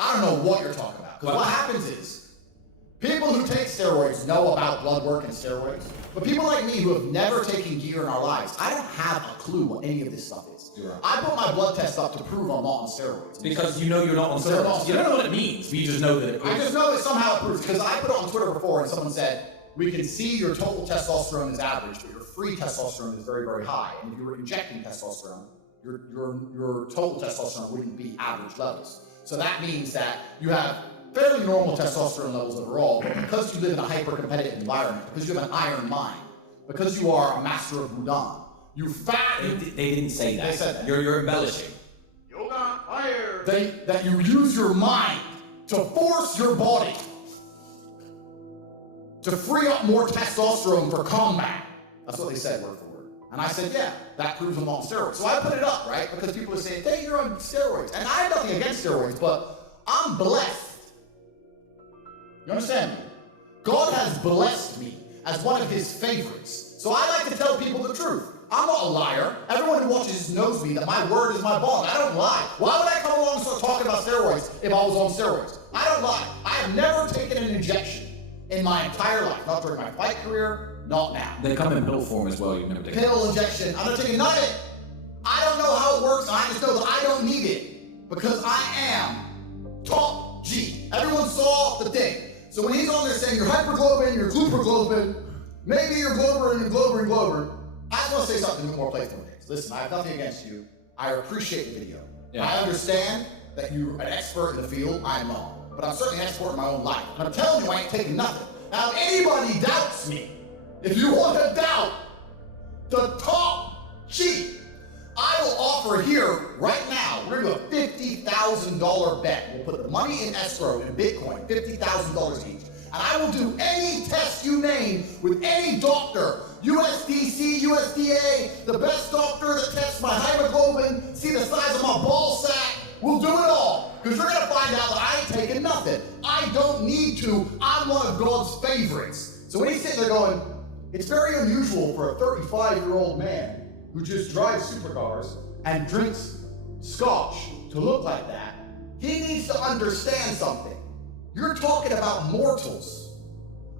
I don't know what you're talking about. Because what happens is, people who take steroids know about blood work and steroids. But people like me who have never taken gear in our lives, I don't have a clue what any of this stuff is. Right. I put my blood test up to prove I'm not on steroids. Because you know you're not on steroids. You don't know what it means, but you just know that it proves. I just know that somehow it proves. Because I put it on Twitter before and someone said, we can see your total testosterone is average, but your free testosterone is very, very high. And if you were injecting testosterone, your total testosterone wouldn't be average levels. So that means that you have fairly normal testosterone levels overall, but because you live in a hyper-competitive environment, because you have an iron mind, because you are a master of Budan, They didn't say that. They said that. You're embellishing. Yoga fire. That you use your mind to force your body to free up more testosterone for combat. That's what they said word for word. And I said, yeah, that proves I'm on steroids. So I put it up, right? Because people would say, hey, you're on steroids. And I have nothing against steroids, but I'm blessed. You understand me? God has blessed me as one of his favorites. So I like to tell people the truth. I'm not a liar. Everyone who watches knows me that my word is my bond. I don't lie. Why would I come along and start talking about steroids if I was on steroids? I don't lie. I have never taken an injection in my entire life. Not during my fight career, not now. They come in pill form as well. You've never taken Pill injection. I'm not taking none of it. I don't know how it works. I just know that I don't need it because I am top G. Everyone saw the thing. So when he's on there saying you're hyperglobin, you're gluperglobin, maybe you're glober and glober, I just want to say something with more playful things. Listen, I have nothing against you. I appreciate the video. Yeah. I understand that you're an expert in the field. I am not. But I'm certainly an expert in my own life. And I'm telling you, I ain't taking nothing. Now, if anybody doubts me, if you want to doubt the top G, I will offer here right now, we're going to do a $50,000 bet. We'll put the money in escrow in Bitcoin, $50,000 each. And I will do any test you name with any doctor, USDC, USDA, the best doctor that tests my hemoglobin, see the size of my ball sack. We'll do it all. Because you're going to find out that I ain't taking nothing. I don't need to. I'm one of God's favorites. So when he's sitting there going, it's very unusual for a 35-year-old man who just drives supercars and drinks scotch to look like that, he needs to understand something. You're talking about mortals.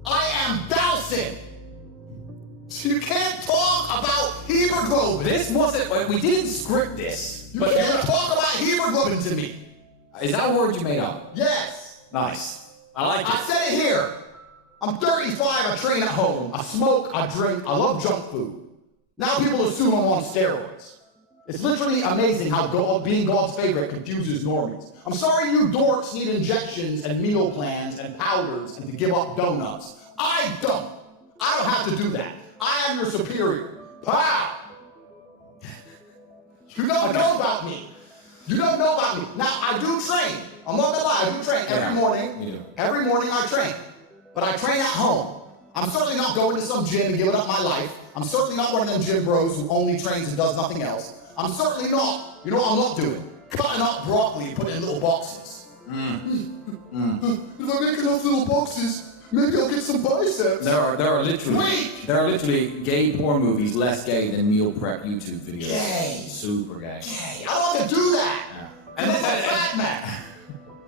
I am Dowson. You can't talk about hemoglobin. This wasn't, we didn't script this. You can't talk about hemoglobin to me. Is that a word you made up? Yes. Nice. I like it. I said it here. I'm 35, I train at home. I smoke, I drink, I love junk food. Now people assume I'm on steroids. It's literally amazing how being God's favorite confuses normies. I'm sorry you dorks need injections and meal plans and powders and to give up donuts. I don't. I don't have to do that. I am your superior. Pow! You don't know about me. You don't know about me. Now, I do train. I'm not gonna lie, I do train every morning. Every morning I train. But I train at home. I'm certainly not going to some gym and giving up my life. I'm certainly not one of them gym bros who only trains and does nothing else. I'm certainly not, you know what I'm not doing? Cutting up broccoli and putting it in little boxes. If I make enough little boxes, maybe I'll get some biceps. There are literally gay porn movies less gay than meal prep YouTube videos. Gay. Super gay. Gay. I don't want to do that. Yeah. And I'm a fat man.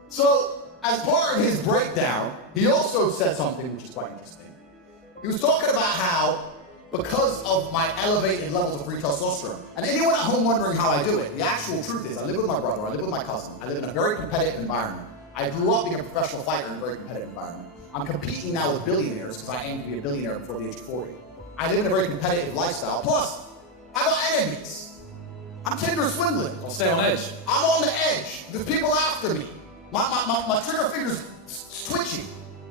So, as part of his breakdown, he also said something which is quite interesting. He was talking about how, because of my elevated levels of free testosterone, and anyone at home wondering how I do it, the actual truth is I live with my brother, I live with my cousin, I live in a very competitive environment. I grew up being a professional fighter in a very competitive environment. I'm competing now with billionaires because I aim to be a billionaire before the age of 40. I live in a very competitive lifestyle. Plus, I got enemies. I'm Tinder swindling. I'll stay on edge. I'm on the edge. There's people after me. My trigger finger's twitching.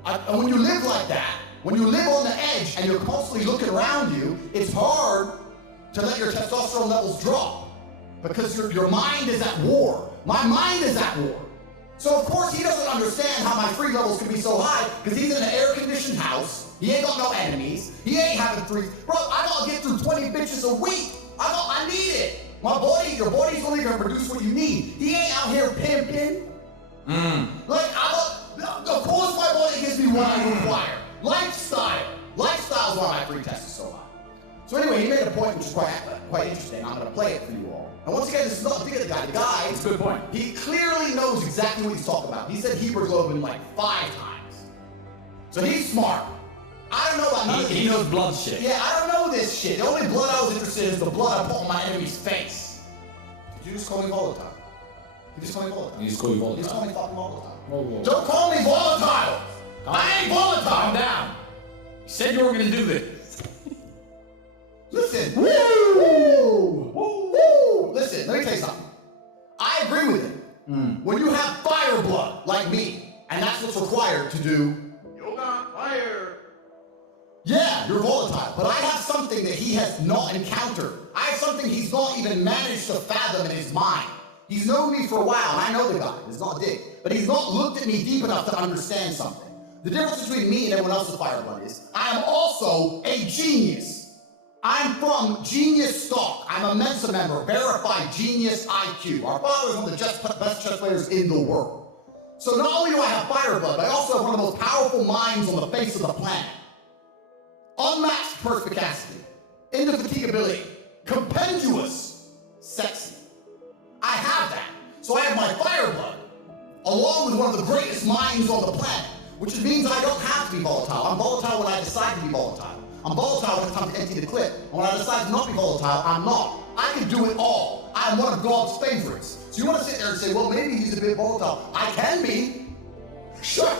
And when you live like that, when you live on the edge and you're constantly looking around you, it's hard to let your testosterone levels drop because your mind is at war. My mind is at war. So of course he doesn't understand how my free levels can be so high because he's in an air-conditioned house. He ain't got no enemies. He ain't having three. Bro, I gotta get through 20 bitches a week. I need it. Your body's only gonna produce what you need. He ain't out here pimping. Of course my body gives me what I require. Lifestyle. Lifestyle's why my free test is so high. So anyway, he made a point which is quite quite interesting. I'm gonna play it for you all. And once again, this is not the guy. The guy, That's a good point. he clearly knows exactly what he's talking about. He said hemoglobin like 5 times. So he's smart. I don't know about none of this. He knows blood shit. Yeah, I don't know this shit. The only blood I was interested in is the blood I put on my enemy's face. Did you just call me volatile? You just call me volatile. You just call you volatile. You just call me fucking volatile. Whoa. Don't call me volatile! I ain't volatile! Calm down. You said you were gonna do this. Listen. Woo! Woo! Listen, let me tell you something. I agree with him. When you have fire blood, like me, and that's what's required to do, Yoga fire. yeah, you're volatile. But I have something that he has not encountered. I have something he's not even managed to fathom in his mind. He's known me for a while, and I know the guy. It's not a dig. But he's not looked at me deep enough to understand something. The difference between me and everyone else's fire blood is I am also a genius. I'm from Genius stock. I'm a Mensa member, verified Genius IQ. Our father is one of the best chess players in the world. So not only do I have fire blood, but I also have one of the most powerful minds on the face of the planet. Unmatched perspicacity, indefatigability, compendious, sexy. I have that. So I have my fire blood, along with one of the greatest minds on the planet, which means I don't have to be volatile. I'm volatile when I decide to be volatile. I'm volatile when it's time to empty the clip. And when I decide to not be volatile, I'm not. I can do it all. I'm one of God's favorites. So you want to sit there and say, well, maybe he's a bit volatile. I can be. Sure.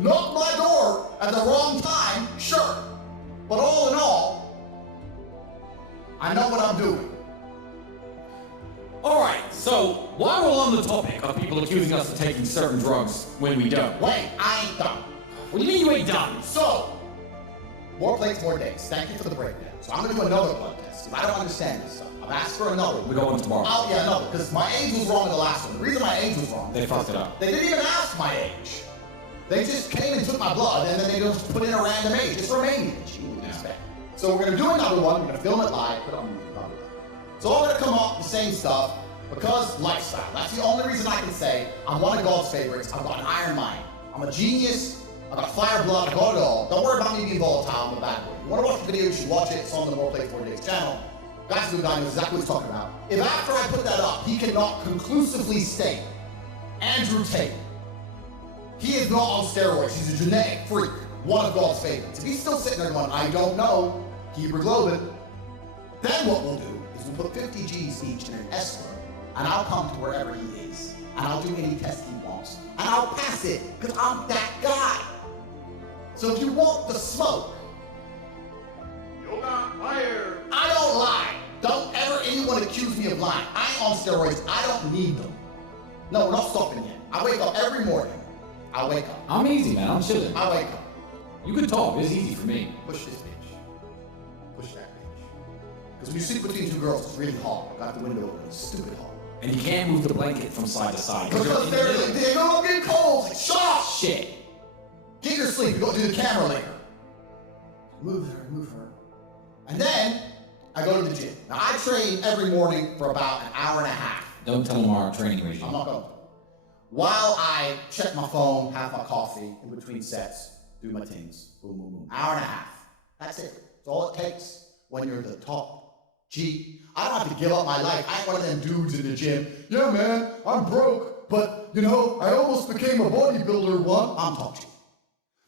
Knock my door at the wrong time, sure. But all in all, I know what I'm doing. Alright, so while we're on the topic of people accusing us of taking certain drugs when we don't. Wait, I ain't done. What do you mean you ain't done? So, more plates, more days. Thank you for the breakdown. So I'm gonna do another blood test, because I don't understand this stuff. I've asked for another one. We got one tomorrow. Oh, yeah, another, because my age was wrong in the last one. The reason my age was wrong, They fucked it up. they didn't even ask my age. They just came and took my blood, and then they just put in a random age. It's Romanian age, you would expect. So we're gonna do another one, we're gonna film it live, put it on YouTube, blah, blah, blah. It's all gonna come up, the same stuff, because lifestyle. That's the only reason I can say I'm one of God's favorites. I've got an iron mind. I'm a genius. I've got fire blood. I've got it all. Don't worry about me being volatile. I'm a bad boy. You want to watch the video, you should watch it. It's on the More Plates, More Days channel. That's the guy knows exactly what he's talking about. If after I put that up, he cannot conclusively state Andrew Tate, he is not on steroids. He's a genetic freak. One of God's favorites. If he's still sitting there going, I don't know, hemoglobin, then what we'll do is we'll put 50 G's each in an escrow, and I'll come to wherever he is, and I'll do any test he wants, and I'll pass it, because I'm that guy. So if you want the smoke, Yoga fire. I don't lie. Don't ever anyone accuse me of lying. I ain't on steroids. I don't need them. No, we're not stopping yet. I wake up every morning. I wake up. I'm easy, man. I'm chilling. I wake up. You can talk. It's easy for me. Push this bitch. Push that bitch. Because when you sleep between two girls, it's really hard. I got the window open. It's stupid hard. And you can't move the blanket from side to side. Because they're gonna get cold. Shut up. Shit. Get your sleep. You go do the camera later. Move her, move her. And then I go to the gym. Now I train every morning for about an hour and a half. Don't tell them our training regime. I'm not going to. While I check my phone, have my coffee in between sets, do my things. Boom, boom, boom. Hour and a half. That's it. That's all it takes when you're the top G. I don't have to give up my life. I ain't one of them dudes in the gym. Yeah, man, I'm broke, but, you know, I almost became a bodybuilder once. I'm top G.